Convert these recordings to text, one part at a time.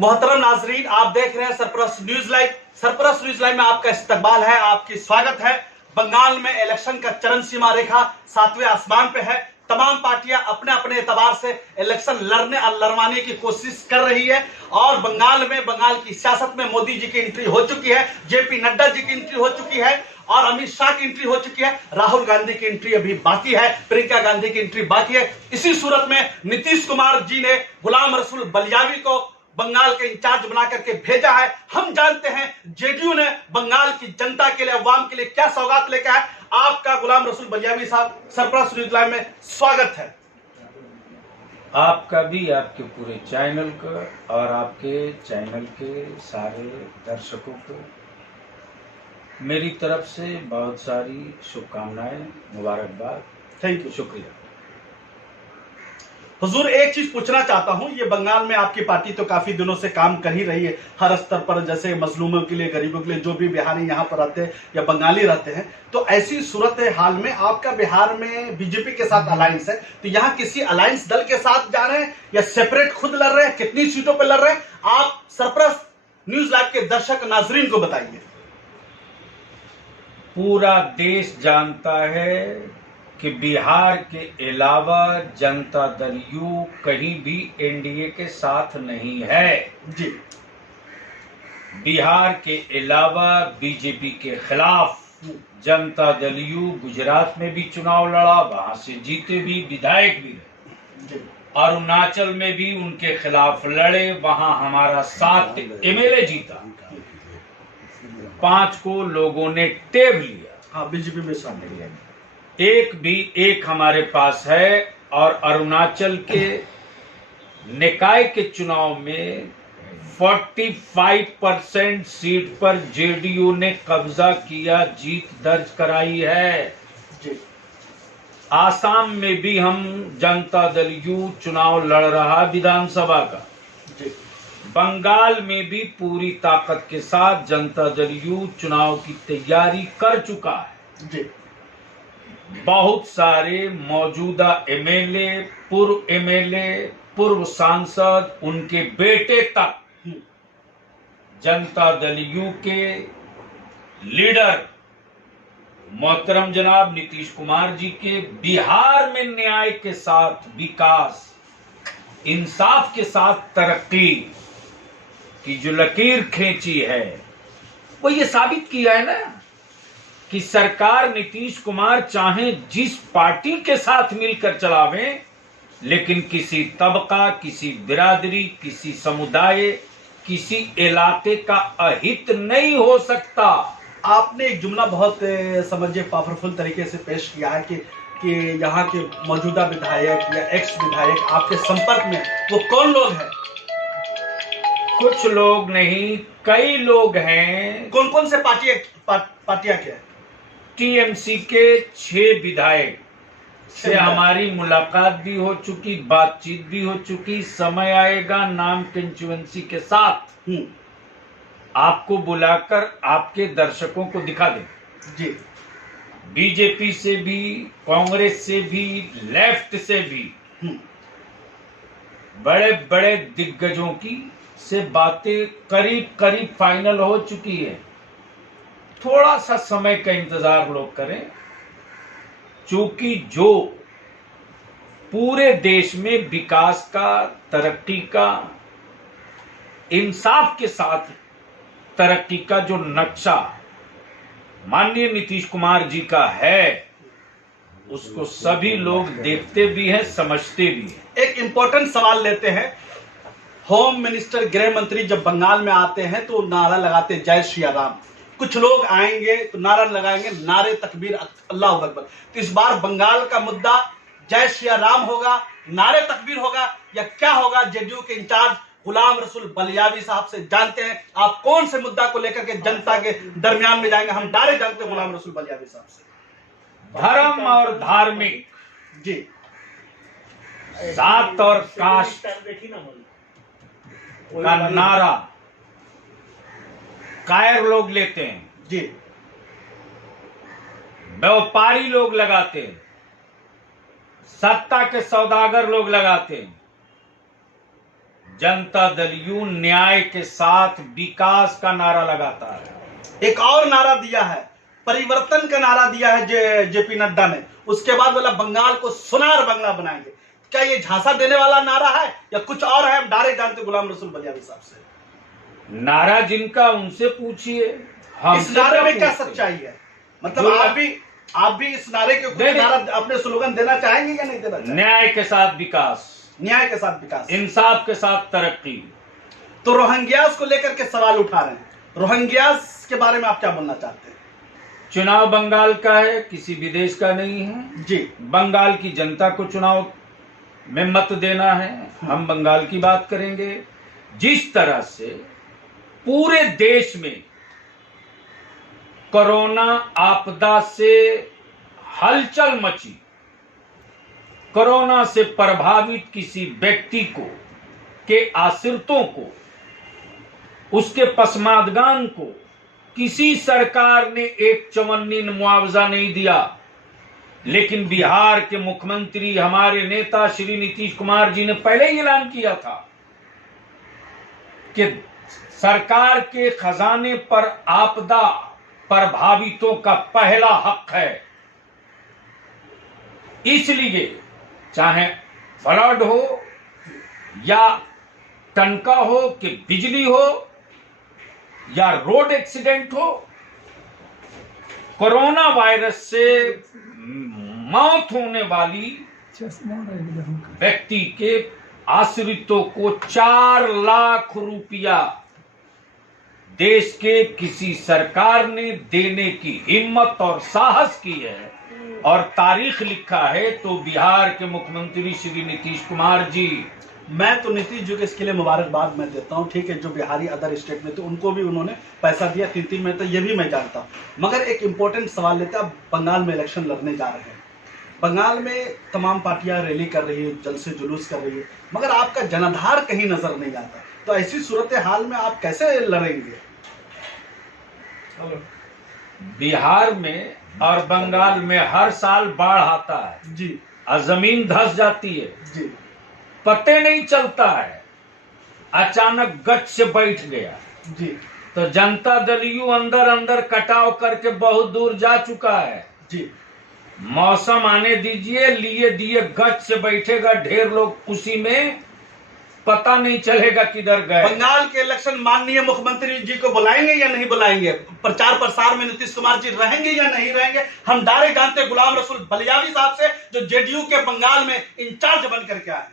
मोहतरम नाजरीन, आप देख रहे हैं सरपरस्त न्यूज लाइव। सरपरस्त न्यूज लाइव में आपका इस्तकबाल है, आपकी स्वागत है। बंगाल में इलेक्शन का चरम सीमा रेखा 7वें आसमान पे है। तमाम पार्टियां अपने अपने एतबार से इलेक्शन लड़ने और लड़वाने की कोशिश कर रही है और बंगाल की सियासत में मोदी जी की एंट्री हो चुकी है, जेपी नड्डा जी की एंट्री हो चुकी है और अमित शाह की एंट्री हो चुकी है। राहुल गांधी की एंट्री अभी बाकी है, प्रियंका गांधी की एंट्री बाकी है। इसी सूरत में नीतीश कुमार जी ने गुलाम रसूल बलियावी को बंगाल के इंचार्ज बना करके भेजा है। हम जानते हैं जेडीयू ने बंगाल की जनता के लिए, अवाम के लिए क्या सौगात लेकर है। आपका गुलाम रसूल बलियावी साहब सरपरस्त न्यूज लाइव में स्वागत है। आपका भी, आपके पूरे चैनल का और आपके चैनल के सारे दर्शकों को मेरी तरफ से बहुत सारी शुभकामनाएं, मुबारकबाद। थैंक यू, शुक्रिया। हुजूर, एक चीज पूछना चाहता हूं, ये बंगाल में आपकी पार्टी तो काफी दिनों से काम कर ही रही है हर स्तर पर, जैसे मजलूमों के लिए, गरीबों के लिए, जो भी बिहारी यहाँ पर रहते हैं या बंगाली रहते हैं, तो ऐसी सूरत हाल में आपका बिहार में बीजेपी के साथ अलायंस है, तो यहाँ किसी अलायंस दल के साथ जा रहे हैं या सेपरेट खुद लड़ रहे हैं? कितनी सीटों पर लड़ रहे हैं? आप सरपरस्त न्यूज लाइव के दर्शक नाजरीन को बताइए। पूरा देश जानता है कि बिहार के अलावा जनता दल यू कहीं भी एनडीए के साथ नहीं है जी। बिहार के अलावा बीजेपी के खिलाफ जनता दल यू गुजरात में भी चुनाव लड़ा, वहां से जीते भी, विधायक भी रहे। अरुणाचल में भी उनके खिलाफ लड़े, वहां हमारा 7 एमएलए जीता, 5 को लोगों ने टेब लिया। हाँ, बीजेपी में शामिल है। एक हमारे पास है। और अरुणाचल के निकाय के चुनाव में 45% सीट पर जेडीयू ने कब्जा किया, जीत दर्ज कराई है। आसाम में भी हम जनता दल यू चुनाव लड़ रहा विधानसभा का। बंगाल में भी पूरी ताकत के साथ जनता दल यू चुनाव की तैयारी कर चुका है। बहुत सारे मौजूदा एमएलए, पूर्व सांसद, उनके बेटे तक जनता दल यू के लीडर मोहतरम जनाब नीतीश कुमार जी के बिहार में न्याय के साथ विकास, इंसाफ के साथ तरक्की की जो लकीर खींची है, वो ये साबित किया है ना कि सरकार नीतीश कुमार चाहे जिस पार्टी के साथ मिलकर चलावें, लेकिन किसी तबका, किसी बिरादरी, किसी समुदाय, किसी इलाके का अहित नहीं हो सकता। आपने एक जुमला बहुत समझिए पावरफुल तरीके से पेश किया है कि यहाँ के मौजूदा विधायक या एक्स विधायक आपके संपर्क में, वो कौन लोग हैं? कुछ लोग नहीं, कई लोग हैं। कौन कौन से पार्टियां के हैं? टीएमसी के 6 विधायक से हमारी मुलाकात भी हो चुकी, बातचीत भी हो चुकी। समय आएगा नाम कंस्टिट्यूएंसी के साथ आपको बुलाकर आपके दर्शकों को दिखा दें। जी। बीजेपी से भी, कांग्रेस से भी, लेफ्ट से भी बड़े बड़े दिग्गजों की से बातें करीब फाइनल हो चुकी है। थोड़ा सा समय का इंतजार लोग करें, क्योंकि जो पूरे देश में विकास का, तरक्की का, इंसाफ के साथ तरक्की का जो नक्शा माननीय नीतीश कुमार जी का है, उसको सभी लोग देखते भी हैं, समझते भी हैं। एक इंपॉर्टेंट सवाल लेते हैं। होम मिनिस्टर, गृह मंत्री जब बंगाल में आते हैं तो नारा लगाते जय श्री राम। कुछ लोग आएंगे तो नारा लगाएंगे, नारे तकबीर अल्लाह अकबर। तो इस बार बंगाल का मुद्दा जय श्री राम होगा, नारे तकबीर होगा, या क्या होगा? जेडीयू के इंचार्ज गुलाम रसूल बलियावी साहब से जानते हैं आप कौन से मुद्दा को लेकर के जनता के दरमियान में जाएंगे। हम डायरेक्ट जानते हैं गुलाम रसूल बलियावी साहब से। धर्म और धार्मिक जी, जात और कास्ट का नारा कायर लोग लेते हैं जी, व्यापारी लोग लगाते हैं, सत्ता के सौदागर लोग लगाते हैं, जनता दल यू न्याय के साथ विकास का नारा लगाता है। एक और नारा दिया है, परिवर्तन का नारा दिया है जेपी नड्डा ने। उसके बाद बोला बंगाल को सोनार बंगला बनाएंगे। क्या ये झांसा देने वाला नारा है या कुछ और है? हम डायरेक्ट जानते गुलाम रसूल बलियावी साहब से। नारा जिनका उनसे पूछिए, हम इस नारे में क्या सच्चाई है? मतलब आप भी इस नारे के कुछ नारा अपने स्लोगन देना चाहेंगे या नहीं देना चाहेंगे? न्याय के साथ विकास, न्याय के साथ विकास, इंसाफ के साथ तरक्की। तो रोहिंग्यास को लेकर के सवाल उठा रहे हैं। रोहिंग्यास के बारे में आप क्या बोलना चाहते हैं? चुनाव बंगाल का है, किसी विदेश का नहीं है जी। बंगाल की जनता को चुनाव में मत देना है। हम बंगाल की बात करेंगे। जिस तरह से पूरे देश में कोरोना आपदा से हलचल मची, कोरोना से प्रभावित किसी व्यक्ति को के आश्रितों को, उसके पसमादगान को किसी सरकार ने एक चवन्नी मुआवजा नहीं दिया। लेकिन बिहार के मुख्यमंत्री हमारे नेता श्री नीतीश कुमार जी ने पहले ही ऐलान किया था कि सरकार के खजाने पर आपदा प्रभावितों का पहला हक है। इसलिए चाहे फ्लड हो या टनका हो कि बिजली हो या रोड एक्सीडेंट हो, कोरोना वायरस से मौत होने वाली व्यक्ति के आश्रितों को 4 लाख रुपया देश के किसी सरकार ने देने की हिम्मत और साहस की है और तारीख लिखा है तो बिहार के मुख्यमंत्री श्री नीतीश कुमार जी। मैं तो नीतीश जी को इसके लिए मुबारकबाद मैं देता हूं। ठीक है, जो बिहारी अदर स्टेट में थे उनको भी उन्होंने पैसा दिया 3-3 महीने तक, ये भी मैं जानता हूं। मगर एक इंपॉर्टेंट सवाल लेते हैं, अब बंगाल में इलेक्शन लड़ने जा रहे हैं। बंगाल में तमाम पार्टियां रैली कर रही है, जलसे जुलूस कर रही है, मगर आपका जनाधार कहीं नजर नहीं आता। तो ऐसी सूरत हाल में आप कैसे लड़ेंगे? बिहार में और बंगाल में हर साल बाढ़ आता है जी, और जमीन धंस जाती है जी, पते नहीं चलता है, अचानक गच से बैठ गया जी। तो जनता दल यू अंदर अंदर कटाव करके बहुत दूर जा चुका है जी। मौसम आने दीजिए, लिए दिए गच से बैठेगा, ढेर लोग उसी में पता नहीं चलेगा किधर गए। बंगाल के इलेक्शन माननीय मुख्यमंत्री जी को बुलाएंगे या नहीं बुलाएंगे? प्रचार प्रसार में नीतीश कुमार जी रहेंगे या नहीं रहेंगे? हम डायरेक्ट जानते गुलाम रसूल बलियावी साहब से, जो जेडीयू के बंगाल में इंचार्ज बन करके आए।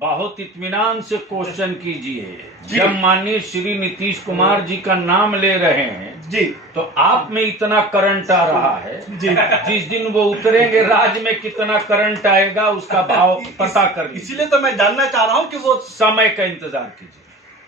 बहुत इत्मीनान से क्वेश्चन कीजिए। जब माननीय श्री नीतीश कुमार जी का नाम ले रहे हैं जी, तो आप में इतना करंट आ रहा है जी। जिस दिन वो उतरेंगे राज्य में कितना करंट आएगा उसका भाव पता कर लीजिए। इसीलिए तो मैं जानना चाह रहा हूं कि वो समय का इंतजार कीजिए।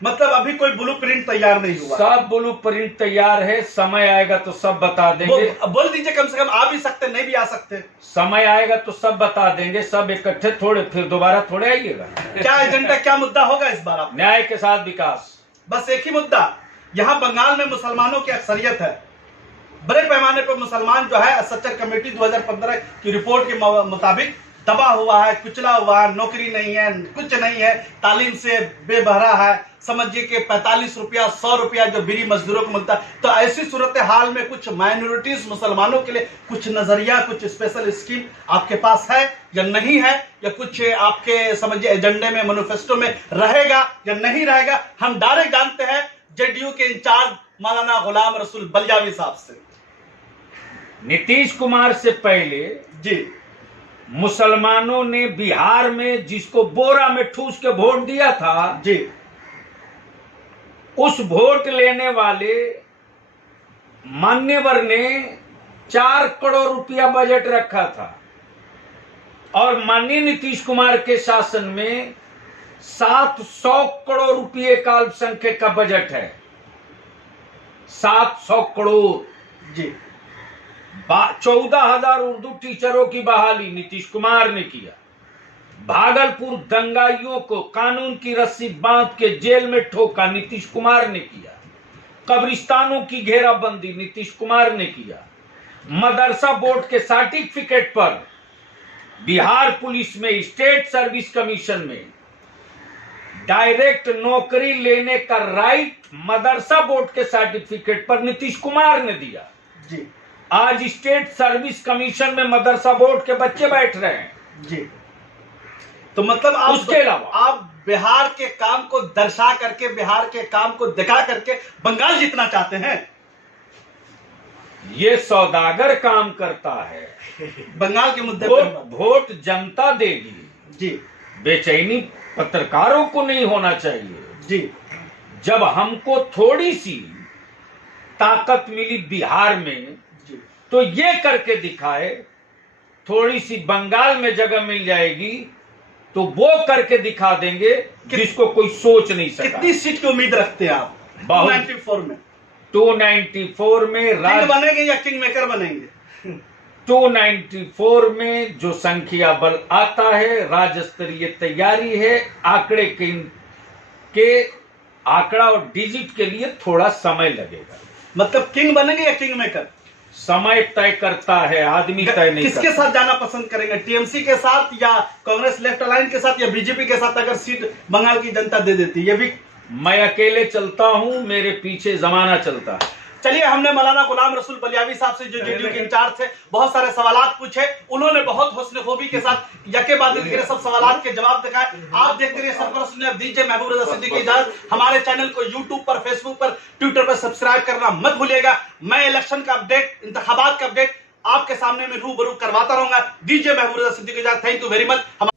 मतलब अभी कोई ब्लूप्रिंट तैयार नहीं हुआ? सब ब्लूप्रिंट तैयार है, समय आएगा तो सब बता देंगे। बोल दीजिए, कम से कम आ भी सकते, नहीं भी आ सकते। समय आएगा तो सब बता देंगे, सब इकट्ठे थोड़े फिर दोबारा थोड़े आइएगा। क्या एजेंडा, क्या मुद्दा होगा इस बार? आप न्याय के साथ विकास, बस एक ही मुद्दा। यहाँ बंगाल में मुसलमानों की अक्सरियत है, बड़े पैमाने पर मुसलमान जो है सच्चर कमेटी 2015 की रिपोर्ट के मुताबिक दबा हुआ है, कुचला हुआ है, नौकरी नहीं है, कुछ नहीं है, तालीम से बेबहरा है। समझिए कि 45 रुपया 100 रुपया जो बीड़ी मजदूरों को मिलता है। तो ऐसी सूरत हाल में कुछ माइनॉरिटीज मुसलमानों के लिए कुछ नजरिया, कुछ स्पेशल स्कीम आपके पास है या नहीं है, या कुछ आपके समझिए एजेंडे में, मैनिफेस्टो में रहेगा या नहीं रहेगा? हम डायरेक्ट जानते हैं जेडीयू के इंचार्ज मौलाना गुलाम रसूल बलियावी साहब से। नीतीश कुमार से पहले जी, मुसलमानों ने बिहार में जिसको बोरा में ठूस के वोट दिया था जी, उस वोट लेने वाले मान्यवर ने 4 करोड़ रुपया बजट रखा था और माननीय नीतीश कुमार के शासन में 700 करोड़ रुपये का अल्पसंख्यक का बजट है। 700 करोड़ जी। 14,000 उर्दू टीचरों की बहाली नीतीश कुमार ने किया। भागलपुर दंगाइयों को कानून की रस्सी बांध के जेल में ठोका नीतीश कुमार ने किया। कब्रिस्तानों की घेराबंदी नीतीश कुमार ने किया। मदरसा बोर्ड के सर्टिफिकेट पर बिहार पुलिस में, स्टेट सर्विस कमीशन में डायरेक्ट नौकरी लेने का राइट मदरसा बोर्ड के सर्टिफिकेट पर नीतीश कुमार ने दिया। जी आज स्टेट सर्विस कमीशन में मदरसा बोर्ड के बच्चे बैठ रहे हैं। जी। तो मतलब आप उसके अलावा आप बिहार के काम को दर्शा करके, बिहार के काम को दिखा करके बंगाल जीतना चाहते हैं। ये सौदागर काम करता है। बंगाल के मुद्दे वोट पर वोट जनता देगी। जी बेचैनी पत्रकारों को नहीं होना चाहिए। जी जब हमको थोड़ी सी ताकत मिली बिहार में जी तो ये करके दिखाए, थोड़ी सी बंगाल में जगह मिल जाएगी तो वो करके दिखा देंगे जिसको कोई सोच नहीं सका। कितनी सीट की उम्मीद रखते हैं आप? बहुत। 294 में 294 में किंग बनेंगे या किंग मेकर बनेंगे? 294 में जो संख्या बल आता है, राज्य स्तरीय तैयारी है। आंकड़े के आंकड़ा और डिजिट के लिए थोड़ा समय लगेगा। मतलब किंग बनेंगे या किंग मेकर? समय तय करता है, आदमी तय नहीं किसके करता। साथ जाना पसंद करेंगे? टीएमसी के साथ या कांग्रेस लेफ्ट अलाइन के साथ या बीजेपी के साथ, अगर सीट बंगाल की जनता दे देती? ये भी मैं अकेले चलता हूं, मेरे पीछे जमाना चलता है। चलिए, हमने मौलाना गुलाम रसूल बलियावी साहब से, जो जेडीयू के इंचार्ज थे, बहुत सारे सवालात पूछे। उन्होंने बहुत हुस्न खूबी के साथ यके बाद एक सब सवालात के जवाब दिखाए। आप देखते रहिए सरपरस्त न्यूज़। दीजिए महबूब रजा सिद्दीकी इजाजत। हमारे चैनल को यूट्यूब पर, फेसबुक पर, ट्विटर पर सब्सक्राइब करना मत भूलिएगा। मैं इलेक्शन का अपडेट, इंतखाबात का अपडेट आपके सामने में रूबरू करवाता रहूंगा। दीजिए महबूब रजा सिद्दीकी इजाजत। Thank you very much.